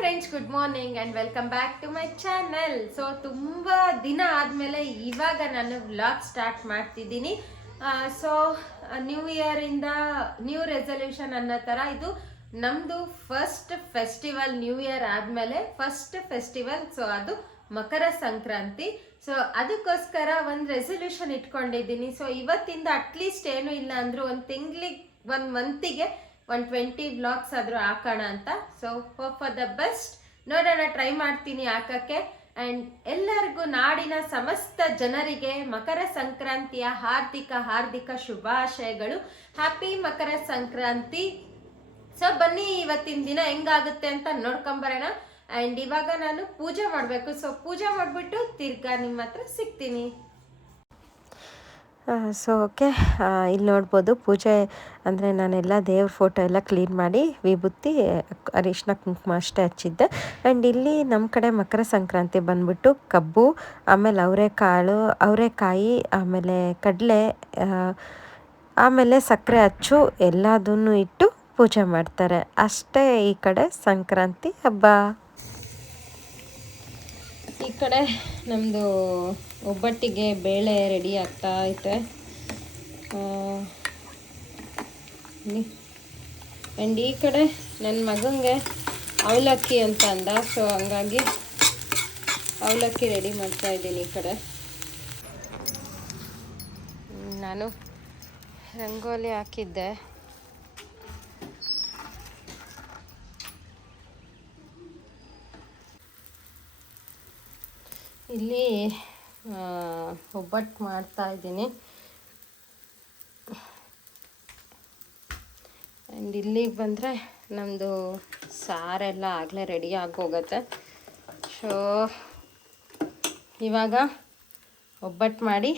Friends good morning and welcome back to my channel so ತುಂಬ ದಿನ ಆದಮೇಲೆ ಇವಾಗ ನಾನು ವ್ಲಾಗ್ ಸ್ಟಾರ್ಟ್ ಮಾಡ್ತಿದ್ದೀನಿ. ಸೊ ನ್ಯೂ ಇಯರಿಂದ ನ್ಯೂ ರೆಸಲ್ಯೂಷನ್ ಅನ್ನೋ ಥರ ಇದು ನಮ್ಮದು ಫಸ್ಟ್ ಫೆಸ್ಟಿವಲ್ ನ್ಯೂ ಇಯರ್ ಆದಮೇಲೆ ಫಸ್ಟ್ ಫೆಸ್ಟಿವಲ್ ಸೊ ಅದು ಮಕರ ಸಂಕ್ರಾಂತಿ. ಸೊ ಅದಕ್ಕೋಸ್ಕರ ಒಂದು ರೆಸಲ್ಯೂಷನ್ ಇಟ್ಕೊಂಡಿದ್ದೀನಿ. ಸೊ ಇವತ್ತಿಂದ ಅಟ್ಲೀಸ್ಟ್ ಏನು ಇಲ್ಲ ಅಂದರೂ ಒಂದು ತಿಂಗ್ಳಿಗೆ, ಒಂದು ಮಂತಿಗೆ ಒಂದು ಟ್ವೆಂಟಿ ಬ್ಲಾಗ್ಸ್ ಆದರೂ ಹಾಕೋಣ ಅಂತ. So hope for the best ನೋಡೋಣ ಟ್ರೈ ಮಾಡ್ತೀನಿ ಹಾಕಕ್ಕೆ. ಆ್ಯಂಡ್ ಎಲ್ಲರಿಗೂ ನಾಡಿನ ಸಮಸ್ತ ಜನರಿಗೆ ಮಕರ ಸಂಕ್ರಾಂತಿಯ ಹಾರ್ದಿಕ ಹಾರ್ದಿಕ ಶುಭಾಶಯಗಳು. ಹ್ಯಾಪಿ ಮಕರ ಸಂಕ್ರಾಂತಿ. ಸೊ ಬನ್ನಿ ಇವತ್ತಿನ ದಿನ ಹೆಂಗಾಗುತ್ತೆ ಅಂತ ನೋಡ್ಕೊಂಬರೋಣ ಆ್ಯಂಡ್ ಇವಾಗ ನಾನು ಪೂಜೆ ಮಾಡಬೇಕು. ಸೊ ಪೂಜೆ ಮಾಡಿಬಿಟ್ಟು ತಿರ್ಗಾ ನಿಮ್ಮ ಹತ್ರ ಸಿಗ್ತೀನಿ. ಸೊ ಓಕೆ ಇಲ್ಲಿ ನೋಡ್ಬೋದು ಪೂಜೆ ಅಂದರೆ ನಾನೆಲ್ಲ ದೇವ್ರ ಫೋಟೋ ಎಲ್ಲ ಕ್ಲೀನ್ ಮಾಡಿ ವಿಭೂತಿ, ಅರಿಶಿನ ಕುಂಕುಮ ಅಷ್ಟೇ ಹಚ್ಚಿದ್ದೆ. ಆ್ಯಂಡ್ ಇಲ್ಲಿ ನಮ್ಮ ಕಡೆ ಮಕರ ಸಂಕ್ರಾಂತಿ ಬಂದ್ಬಿಟ್ಟು ಕಬ್ಬು, ಆಮೇಲೆ ಅವರೆಕಾಳು, ಅವರೆಕಾಯಿ, ಆಮೇಲೆ ಕಡಲೆ ಆಮೇಲೆ ಸಕ್ಕರೆ ಅಚ್ಚು ಎಲ್ಲದನ್ನು ಇಟ್ಟು ಪೂಜೆ ಮಾಡ್ತಾರೆ. ಅಷ್ಟೇ ಈ ಕಡೆ ಸಂಕ್ರಾಂತಿ ಹಬ್ಬ. ಕಡೆ ನಮ್ಮದು ಒಬ್ಬಟ್ಟಿಗೆ ಬೇಳೆ ರೆಡಿ ಆಗ್ತಾ ಐತೆ. ಆ್ಯಂಡ್ ಈ ಕಡೆ ನನ್ನ ಮಗನಿಗೆ ಅವಲಕ್ಕಿ ಅಂತ ಅಂದ. ಸೊ ಹಂಗಾಗಿ ಅವಲಕ್ಕಿ ರೆಡಿ ಮಾಡ್ತಾ ಇದ್ದೀನಿ ಈ ಕಡೆ. ನಾನು ರಂಗೋಲಿ ಹಾಕಿದ್ದೆ. ಇಲ್ಲಿ ಒಬ್ಬಟ್ಟು ಮಾಡ್ತಾ ಇದ್ದೀನಿ. ಆ್ಯಂಡ್ ಇಲ್ಲಿಗೆ ಬಂದರೆ ನಮ್ಮದು ಸಾರೆಲ್ಲ ಆಗಲೇ ರೆಡಿ ಆಗೋಗತ್ತೆ ಸೊ ಇವಾಗ ಒಬ್ಬಟ್ಟು ಮಾಡಿ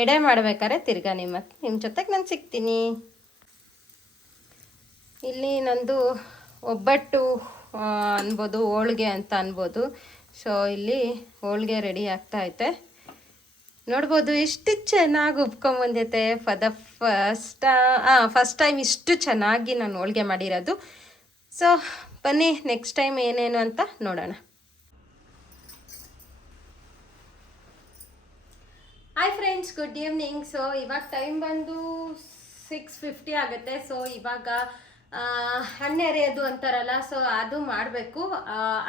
ಎಡೆ ಮಾಡ್ಬೇಕಾದ್ರೆ ತಿರ್ಗಾ ನಿಮ್ಮ ನಿಮ್ಮ ಜೊತೆಗೆ ನಾನು ಸಿಗ್ತೀನಿ. ಇಲ್ಲಿ ನಂದು ಒಬ್ಬಟ್ಟು ಅನ್ಬೋದು, ಹೋಳಿಗೆ ಅಂತ ಅನ್ಬೋದು. ಸೊ ಇಲ್ಲಿ ಹೋಳಿಗೆ ರೆಡಿ ಆಗ್ತಾ ಐತೆ. ನೋಡ್ಬೋದು ಎಷ್ಟು ಚೆನ್ನಾಗಿ ಉಬ್ಕೊಂಬಂದೈತೆ for the first first time ಇಷ್ಟು ಚೆನ್ನಾಗಿ ನಾನು ಹೋಳಿಗೆ ಮಾಡಿರೋದು. ಸೊ ಬನ್ನಿ ನೆಕ್ಸ್ಟ್ ಟೈಮ್ ಏನೇನು ಅಂತ ನೋಡೋಣ. Hi friends good evening so ಇವಾಗ ಟೈಮ್ ಬಂದು ಸಿಕ್ಸ್ ಫಿಫ್ಟಿ ಆಗುತ್ತೆ. ಸೊ ಇವಾಗ ಆ, ಹಣ್ಣು ಎರೆಯೋದು ಅಂತಾರಲ್ಲ ಸೊ ಅದು ಮಾಡಬೇಕು.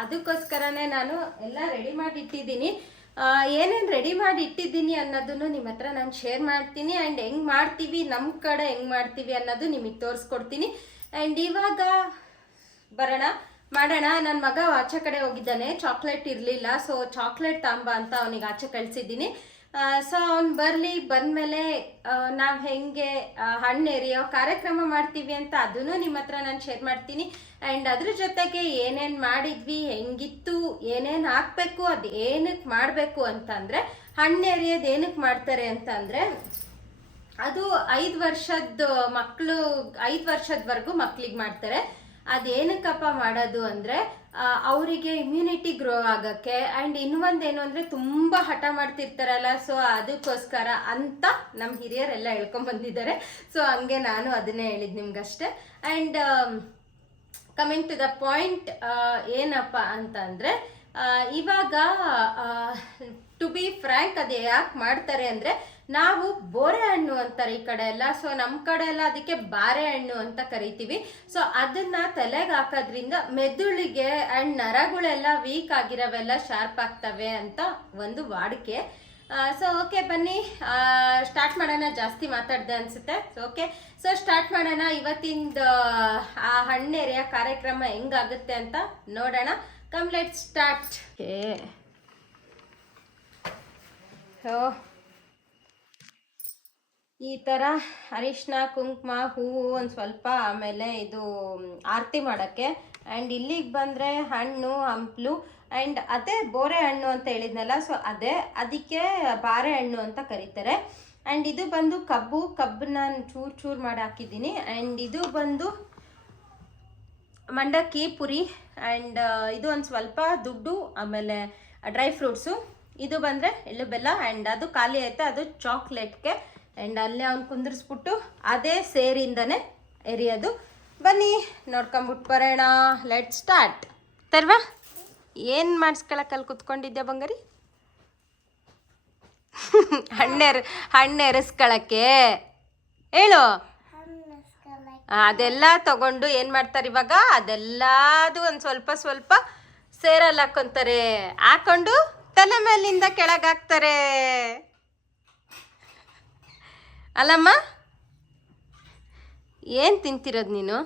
ಅದಕ್ಕೋಸ್ಕರನೇ ನಾನು ಎಲ್ಲ ರೆಡಿ ಮಾಡಿ ಇಟ್ಟಿದ್ದೀನಿ ಏನೇನು ರೆಡಿ ಮಾಡಿ ಇಟ್ಟಿದ್ದೀನಿ ಅನ್ನೋದನ್ನು ನಿಮ್ಮ ಹತ್ರ ನಾನು ಶೇರ್ ಮಾಡ್ತೀನಿ. ಆ್ಯಂಡ್ ಹೆಂಗೆ ಮಾಡ್ತೀವಿ ನಮ್ಮ ಕಡೆ ಹೆಂಗೆ ಮಾಡ್ತೀವಿ ಅನ್ನೋದು ನಿಮಗೆ ತೋರಿಸ್ಕೊಡ್ತೀನಿ. ಆ್ಯಂಡ್ ಇವಾಗ ಬರೋಣ ಮಾಡೋಣ. ನನ್ನ ಮಗ ಆಚೆ ಕಡೆ ಹೋಗಿದ್ದಾನೆ. ಚಾಕ್ಲೇಟ್ ಇರಲಿಲ್ಲ ಸೊ ಚಾಕ್ಲೇಟ್ ತಾಂಬ ಅಂತ ಅವನಿಗೆ ಆಚೆ ಕಳಿಸಿದ್ದೀನಿ. ಸೊ ಅವ್ನು ಬರಲಿ, ಬಂದಮೇಲೆ ನಾವು ಹೆಂಗೆ ಹಣ್ಣು ಎರಿಯೋ ಕಾರ್ಯಕ್ರಮ ಮಾಡ್ತೀವಿ ಅಂತ ಅದನ್ನು ನಿಮ್ಮ ಹತ್ರ ನಾನು ಶೇರ್ ಮಾಡ್ತೀನಿ. ಆ್ಯಂಡ್ ಅದ್ರ ಜೊತೆಗೆ ಏನೇನು ಮಾಡಿದ್ವಿ, ಹೆಂಗಿತ್ತು, ಏನೇನು ಹಾಕಬೇಕು, ಅದು ಏನಕ್ಕೆ ಮಾಡಬೇಕು ಅಂತಂದರೆ ಹಣ್ಣು ಎರಿಯೋದು ಏನಕ್ಕೆ ಮಾಡ್ತಾರೆ ಅಂತಂದರೆ, ಅದು ಐದು ವರ್ಷದ ಮಕ್ಕಳು ಐದು ವರ್ಷದವರೆಗೂ ಮಕ್ಕಳಿಗೆ ಮಾಡ್ತಾರೆ. ಅದೇನಕ್ಕಪ್ಪ ಮಾಡೋದು ಅಂದರೆ ಅವರಿಗೆ ಇಮ್ಯುನಿಟಿ ಗ್ರೋ ಆಗೋಕ್ಕೆ ಆ್ಯಂಡ್ ಇನ್ನೊಂದೇನು ಅಂದರೆ ತುಂಬ ಹಠ ಮಾಡ್ತಿರ್ತಾರಲ್ಲ ಸೊ ಅದಕ್ಕೋಸ್ಕರ ಅಂತ ನಮ್ಮ ಹಿರಿಯರೆಲ್ಲ ಹೇಳ್ಕೊಂಬಂದಿದ್ದಾರೆ. ಸೊ ಹಂಗೆ ನಾನು ಅದನ್ನೇ ಹೇಳಿದ್ದು ನಿಮ್ಗಷ್ಟೇ. And coming to the point ಏನಪ್ಪ ಅಂತಂದರೆ ಇವಾಗ ಟು ಬಿ ಫ್ರ್ಯಾಂಕ್ ಅದು ಯಾಕೆ ಮಾಡ್ತಾರೆ ಅಂದರೆ, ನಾವು ಬೋರೆ ಹಣ್ಣು ಅಂತಾರೆ ಈ ಕಡೆ ಎಲ್ಲ. ಸೊ ನಮ್ಮ ಕಡೆ ಎಲ್ಲ ಅದಕ್ಕೆ ಬಾರೆ ಹಣ್ಣು ಅಂತ ಕರಿತೀವಿ. ಸೊ ಅದನ್ನ ತಲೆಗೆ ಹಾಕೋದ್ರಿಂದ ಮೆದುಳಿಗೆ ಆ್ಯಂಡ್ ನರಗಳೆಲ್ಲ ವೀಕ್ ಆಗಿರೋವೆಲ್ಲ ಶಾರ್ಪ್ ಆಗ್ತವೆ ಅಂತ ಒಂದು ವಾಡಿಕೆ. ಸೊ ಓಕೆ ಬನ್ನಿ. ಸ್ಟಾರ್ಟ್ ಮಾಡೋಣ. ಜಾಸ್ತಿ ಮಾತಾಡ್ದೆ ಅನ್ಸುತ್ತೆ. ಸೊ ಓಕೆ ಸೊ ಸ್ಟಾರ್ಟ್ ಮಾಡೋಣ. ಇವತ್ತಿಂದ, ಆ ಹಣ್ಣೆರೆಯ ಕಾರ್ಯಕ್ರಮ ಹೆಂಗಾಗುತ್ತೆ ಅಂತ ನೋಡೋಣ. ಕಮ್ ಸ್ಟಾರ್ಟ್ ಸ್ಟಾರ್ಟ್ ಸೊ ಈ ಥರ ಅರಿಶಿನ ಕುಂಕುಮ, ಹೂವು ಒಂದು ಸ್ವಲ್ಪ ಆಮೇಲೆ ಇದು ಆರತಿ ಮಾಡೋಕ್ಕೆ. ಆ್ಯಂಡ್ ಇಲ್ಲಿಗೆ ಬಂದರೆ ಹಣ್ಣು, ಹಂಪ್ಲು ಆ್ಯಂಡ್ ಅದೇ ಬೋರೆ ಹಣ್ಣು ಅಂತ ಹೇಳಿದ್ನಲ್ಲ ಸೊ ಅದೇ, ಅದಕ್ಕೆ ಬಾರೆ ಹಣ್ಣು ಅಂತ ಕರೀತಾರೆ. ಆ್ಯಂಡ್ ಇದು ಬಂದು ಕಬ್ಬು, ಕಬ್ಬನ್ನ ಚೂರು ಚೂರು ಮಾಡಿ ಹಾಕಿದ್ದೀನಿ. ಆ್ಯಂಡ್ ಇದು ಬಂದು ಮಂಡಕ್ಕಿ, ಪುರಿ ಆ್ಯಂಡ್ ಇದು ಒಂದು ಸ್ವಲ್ಪ ದುಡ್ಡು, ಆಮೇಲೆ ಡ್ರೈ ಫ್ರೂಟ್ಸು ಇದು ಬಂದರೆ ಎಳ್ಳು ಬೆಲ್ಲ ಆ್ಯಂಡ್ ಅದು ಖಾಲಿ ಐತೆ ಅದು ಚಾಕ್ಲೇಟ್ಗೆ ಆ್ಯಂಡ್ ಅಲ್ಲೇ ಅವ್ನು ಕುಂದಿರಿಸ್ಬಿಟ್ಟು ಅದೇ ಸೇರಿಂದನೇ ಎರಿಯೋದು. ಬನ್ನಿ ನೋಡ್ಕೊಂಬಿಟ್ಟು ಬರೋಣ. ಲೆಟ್ ಸ್ಟಾರ್ಟ್ ತರ್ವಾ, ಏನು ಮಾಡಿಸ್ಕೊಳಕ್ಕಲ್ಲಿ ಕುತ್ಕೊಂಡಿದ್ದೆ ಬಂಗಾರಿ? ಹಣ್ಣೆರ ಹಣ್ಣು ಎರೆಸ್ಕೊಳಕ್ಕೆ. ಹೇಳು. ಅದೆಲ್ಲ ತಗೊಂಡು ಏನು ಮಾಡ್ತಾರೆ ಇವಾಗ? ಅದೆಲ್ಲದು ಒಂದು ಸ್ವಲ್ಪ ಸ್ವಲ್ಪ ಸೇರಲ್ಲಿ ಹಾಕೊಂತಾರೆ ಹಾಕೊಂಡು ತಲೆ ಮೇಲಿಂದ ಕೆಳಗೆ ಹಾಕ್ತಾರೆ ಅಲ್ಲಮ್ಮ ಏನು ತಿಂತಿರೋದು ನೀನು?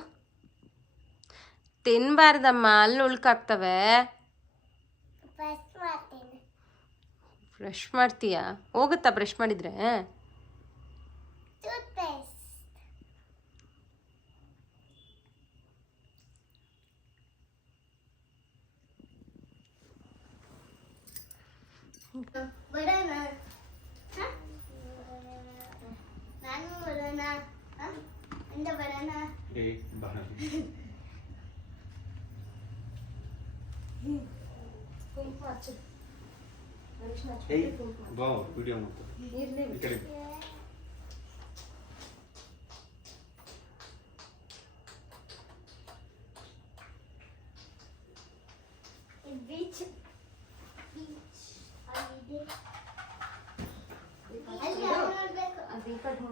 ತಿನ್ನಬಾರ್ದಮ್ಮ ಅಲ್ಲಿ ಉಳ್ಕಾಗ್ತವೆ. ಬ್ರಷ್ ಮಾಡ್ತೀಯಾ? ಹೋಗುತ್ತಾ ಬ್ರಷ್ ಮಾಡಿದ್ರೆ? ಬರೋಣ ಹ? ನಾನು ಬರೋಣ ಹ? ಎಂತ ಬರೋಣ ಏ ಬಾ ಏಯ್ ಬಾ ವಿಡಿಯೋ ಮಾಡ್ತಾರೆ ಈ ಕಡೆ ಬೀಚ್ ಬೀಚ್ ಅಲ್ಲಿದೆ ಅಲ್ಲಿ ಅವ್ರು ನೋಡ್ಬೇಕು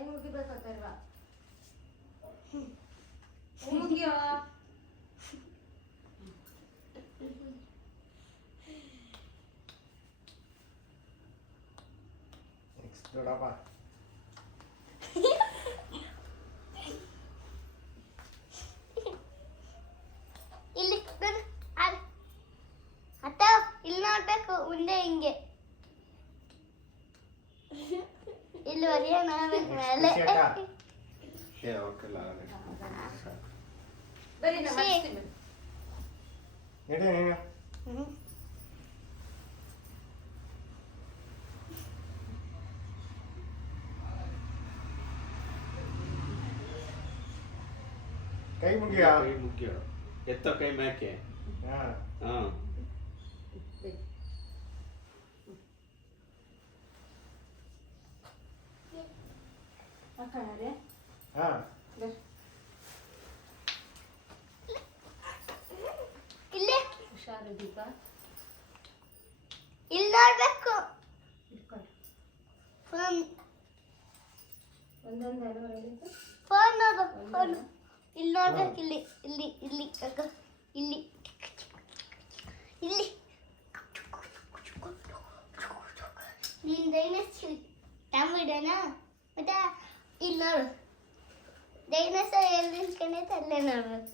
ಟೈಮ್ ಮುಗಿಬೇಕಲ್ವಾ ಮುಗಿಯೋ ನೆಕ್ಸ್ಟ್ ದೊಡ್ಡಪ್ಪ ಇಲ್ಲಿ ಹೊರಿಯೋಣ ಮೇಲೆ ಖುಷಿ ಅಕ್ಕ? ಏ ಅವಕ್ಕೆಲ್ಲ ಆಗಲ್ಲ ಬರೀ ನಾ ಶ್ರೀ. ಮಾಡಿಸ್ತೀನಿ. ನಡಿ ನೀನು ಹ್ಮ್. ಕೈ ಮುಗಿಯ ಕೈ ಮುಖ್ಯ ಎತ್ತ ಕೈ ಮ್ಯಾಕೆ ಹಾ ಹಾ ಹಾಕೋಣರೆ? ಹಾ ಬರ್ರಿ. ಇಲ್ಲಿ ಹುಷಾರು ದೀಪ ಇಲ್ಲಿ ನೋಡ್ಬೇಕು ಇಟ್ಕೊಳ್ಳಿ ಫೋನ್ ಒಂದೊಂದು ಎರಡು ಹೇಳಿದ್ದು ಫೋನ್ ನೋಡು ಫೋನ್ ಇಲ್ಲಿ ನೋಡ್ಬೇಕು ಇಲ್ಲಿ ಇಲ್ಲಿ ಇಲ್ಲಿ ಅಕ್ಕ ಇಲ್ಲಿ ಇಲ್ಲಿ ನೀನ್ ಡೈನೋಸರ್ ತಂಬಿಡೋಣ ಮತ್ತೆ ಇಲ್ಲಿ İnanın. Değine sayılır gene tellen alın.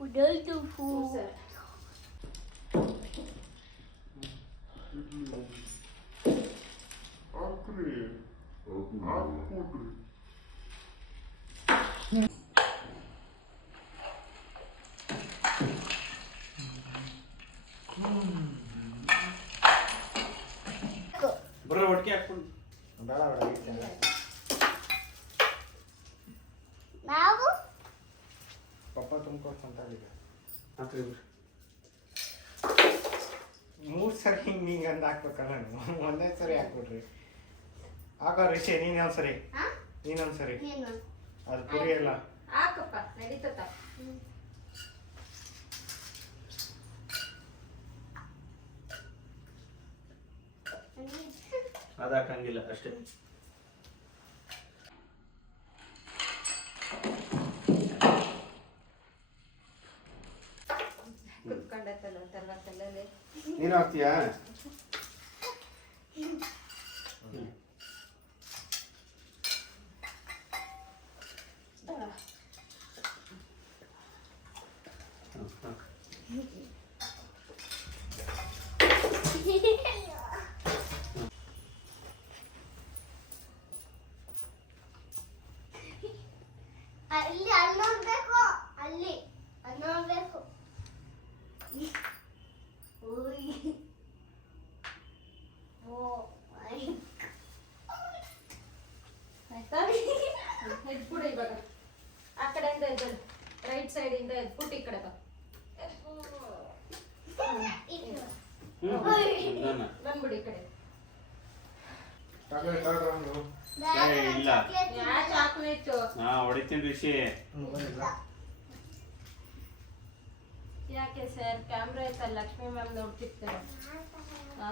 Udah itu, ಆ? ಉಡಾಯ್ತು ಫೂ. ಸರಿ. ಬರೋ ಒಟ್ಟಿಗೆ ಹಾಕೊಂಡು ಬೇಡ ಬೇಡ ಇರ್ತೇನೆ. ನಾವು ಪಪ್ಪ ತುಂಬ್ಕೊಡ್ ಸಂತಾಗಿದೆ ಹಾಕ್ರಿ ಮೂರು ಸರಿ ಹಿಂಗೆ ಹಿಂಗೆ ಅಂದು ಹಾಕ್ಬೇಕಲ್ಲ ನೀವು ಒಂದೇ ಸರಿ ಹಾಕ್ಬಿಡ್ರಿ ಹಾಕೋ ರಿಷಿ ನೀನೊಂದು ಸರಿ? ನೀನೊಂದು ಸರಿ? ಅದು ಪುರಿ ಎಲ್ಲ ಹಾಕಪ್ಪ ನಡೀತತ್ತ ಅದು ಹಾಕಂಗಿಲ್ಲ ಅಷ್ಟೇ. ನೀನು ಹಾಕ್ತೀಯಾ ಹ್ಮ್, ಹಾಕು. ಅಲ್ಲಿ ಅಲ್ಲಿ ನೋಡ್ಬೇಕು ಅಲ್ಲಿ ಅಲ್ಲಿ ನೋಡ್ಬೇಕು ಓಯ್ ಓ ಮೈ ಆಯ್ತಾ ಎದ್ಬಿಡು ಇವಾಗ. ಆ ಕಡೆಯಿಂದ ಎದ್ದು ರೈಟ್ ಸೈಡಿಂದ ಎದ್ಬಿಟ್ಟು ಈ ಕಡೆ ಬಾ. ಬಂದ್ಬಿಡು ಈ ಕಡೆ. ಇಲ್ಲ. ಯಾ ಚಾಕ್ಲೇಟು ನಾ ಹೊಡಿತೀನಿ ರಿಷಿ. ಯಾಕೆ ಸರ್? ಕ್ಯಾಮ್ರಾ ಐತಲ್ಲ ಲಕ್ಷ್ಮಿ ಮ್ಯಾಮ್ ನೋಡ್ತಿರ್ತಾರೆ. ಹಾ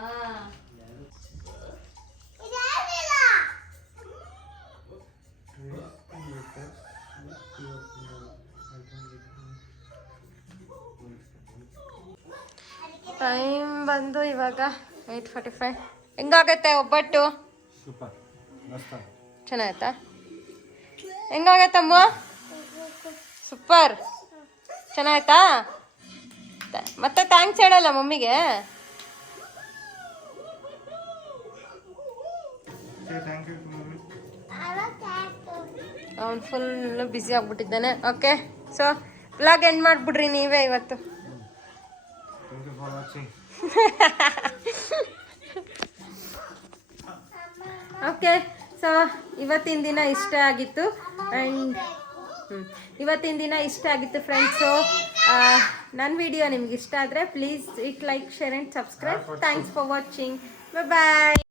ಟೈಮ್ ಬಂದು ಇವಾಗ ಏಯ್ಟ್ ಫಾರ್ಟಿ ಫೈವ್ ಹೆಂಗಾಗತ್ತೆ ಒಬ್ಬಟ್ಟು? ಚೆನ್ನಾಯ್ತಾ ಹೆಂಗಾಗತ್ತಮ್ಮ ಸೂಪರ್. ಚೆನ್ನಾಯ್ತಾ ಮತ್ತೆ ಥ್ಯಾಂಕ್ಸ್ ಹೇಳಲ್ಲ ಮಮ್ಮಿಗೆ? ಅವ್ನು ಫುಲ್ ಬ್ಯುಸಿ ಆಗ್ಬಿಟ್ಟಿದ್ದಾನೆ. ಓಕೆ ಸೊ ಬ್ಲಾಗ್ ಎಂಡ್ ಮಾಡಿಬಿಡ್ರಿ ನೀವೇ ಇವತ್ತು. ಓಕೆ ಸೊ ಇವತ್ತಿನ ದಿನ ಇಷ್ಟ ಆಗಿತ್ತು. ಆ್ಯಂಡ್ ಇವತ್ತಿನ ದಿನ ಇಷ್ಟ ಆಗಿತ್ತು ಫ್ರೆಂಡ್ಸು ನನ್ನ ವಿಡಿಯೋ ನಿಮ್ಗೆ ಇಷ್ಟ ಆದರೆ please it like share and subscribe thanks for watching bye